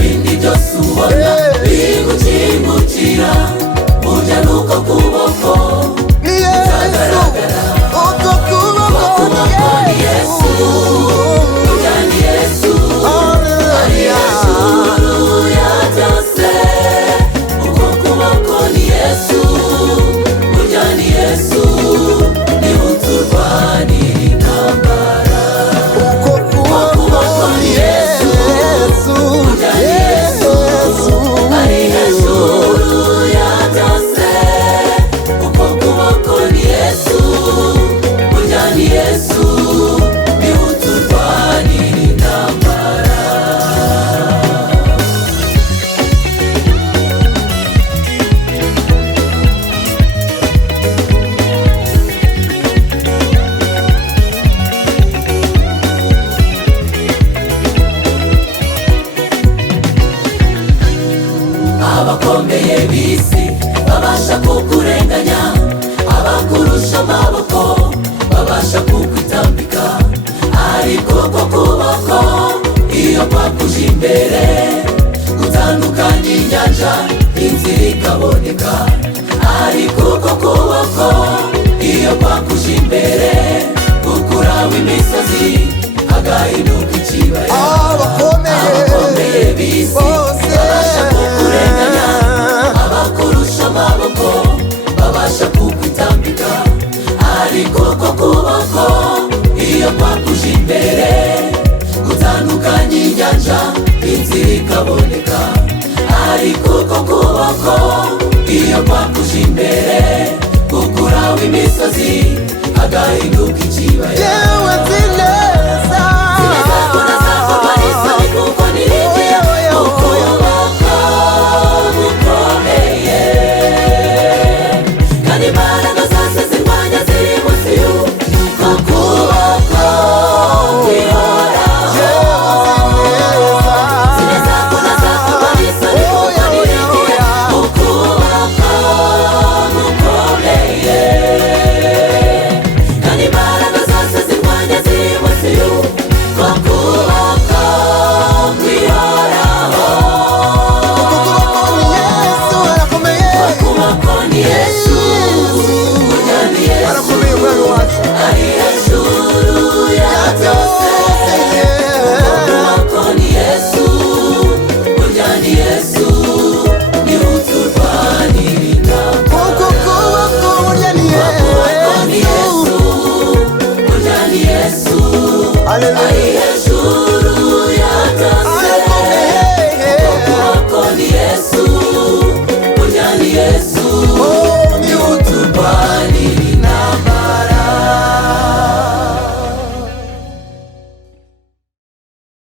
bindi byose ubona bigukingukira burya nuko kuboko kutagaragara. Uko kuboko ni Yesu, burya ni Yesu, ari hejuru ya byose. Uko kuboko ni Yesu, burya ni Yesu, niwe uturwanira intambara. Uko kuboko ni Yesu, burya ni Yesu, ari hejuru ya byose. Uko kuboko ni Yesu, burya ni Yesu, niwe uturwanira intambara. Abakomeye b'isi babasha kukurenganya, abakurusha amaboko babasha kukwitambika, ariko uko kuboko iyo kwakuje imbere gutandukanya inyanja inzira ikaboneka. Ariko uko kuboko iyo kwakuje imbere gukuraho imisozi hagahinduka ikibaya. Abakomeye b'isi babasha kukurenganya, abakurusha amaboko babasha kukwitambika, ariko uko kuboko iyo kwakuje imbere gutandukanya inyanja inzira ikaboneka. Ariko uko kuboko iyo kwakuje imbere gukuraho imisozi hagahinduka ikibaya. Yewe zineza kunazakorwa n'isoni kuko nirigiye ukuboko gukomeye, kandi imbaraga zose zirwanya ziri munsi y'uko kuboko kwihoraho. Zineza kunazakorwa n'isoni kuko nirigiye ukuboko gukomeye, kandi imbaraga zose zirwanya ziri munsi y'uko kuboko kwihoraho. Ukuboko ni Yesu, burya ni Yesu, ari hejuru ya byose. Ukuboko ni Yesu, burya ni Yesu, niwe uturwanira intambara. Ukuboko ni Yesu, burya ni Yesu, ari